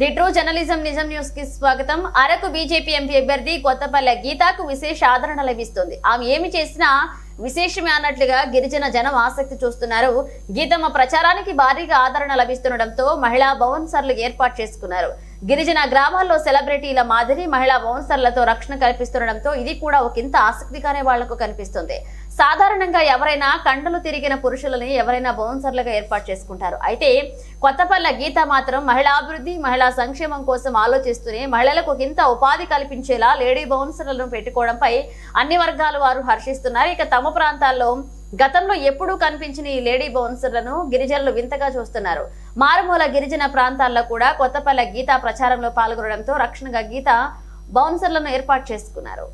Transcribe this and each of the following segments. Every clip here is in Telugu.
ది ట్రూ జర్నలిజం నిజం న్యూస్ కి స్వాగతం. అరకు బీజేపీ ఎంపీ అభ్యర్థి కొత్తపల్లె గీతాకు విశేష ఆదరణ లభిస్తుంది. ఆమె ఏమి చేసినా విశేషమే అన్నట్లుగా గిరిజన జనం ఆసక్తి చూస్తున్నారు. గీతమ్మ ప్రచారానికి భారీగా ఆదరణ లభిస్తుండటంతో మహిళా బౌన్సర్లు ఏర్పాటు చేసుకున్నారు. గిరిజన గ్రామాల్లో సెలబ్రిటీల మాదిరి మహిళా బౌన్సర్లతో రక్షణ కల్పిస్తుండటంతో ఇది కూడా ఒకంత ఆసక్తిగానే వాళ్లకు కనిపిస్తుంది. సాధారణంగా ఎవరైనా కండలు తిరిగిన పురుషులని ఎవరైనా బౌన్సర్లుగా ఏర్పాటు చేసుకుంటారు. అయితే కొత్తపల్లె గీత మాత్రం మహిళా అభివృద్ధి మహిళా సంక్షేమం కోసం ఆలోచిస్తూనే మహిళలకు ఒకంత ఉపాధి కల్పించేలా లేడీ బౌన్సర్లను పెట్టుకోవడంపై అన్ని వర్గాల వారు హర్షిస్తున్నారు. ఇక తమ ప్రాంతాల్లో గతంలో ఎప్పుడూ కనిపించిన ఈ లేడీ బౌన్సర్లను గిరిజనులు వింతగా చూస్తున్నారు. మారుమూల గిరిజన ప్రాంతాల్లో కూడా కొత్తపల్లె గీత ప్రచారంలో పాల్గొనడంతో రక్షణగా గీత బౌన్సర్లను ఏర్పాటు చేసుకున్నారు.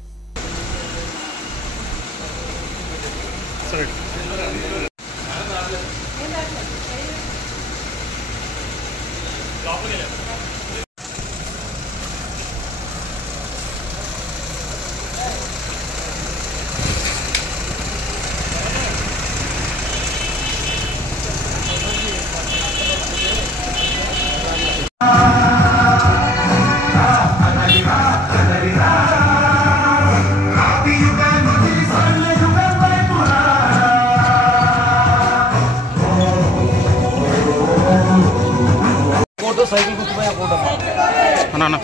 साइकिल कुछ में फोटो ना ना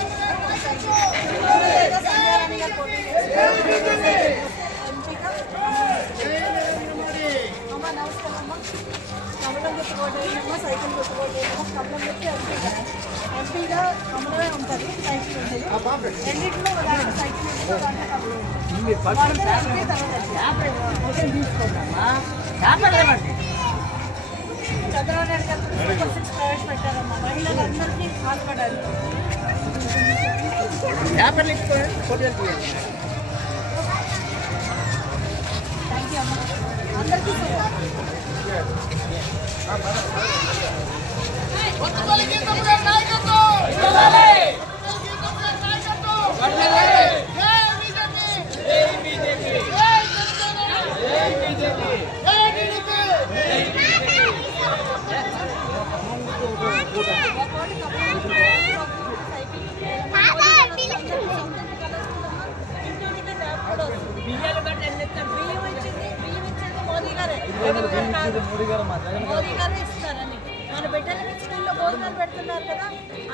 మోదీ గారు ఇస్తారని మన బిడ్డలకి స్కూల్లో భోజనాలు పెడుతున్నారు కదా,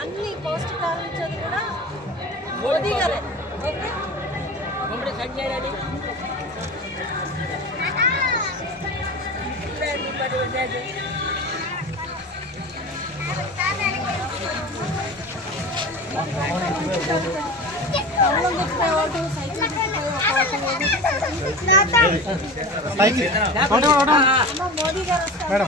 అన్ని పౌష్టికాలు ఇచ్చేది కూడా మోదీ గారే. ఓకే. మోదీ గారు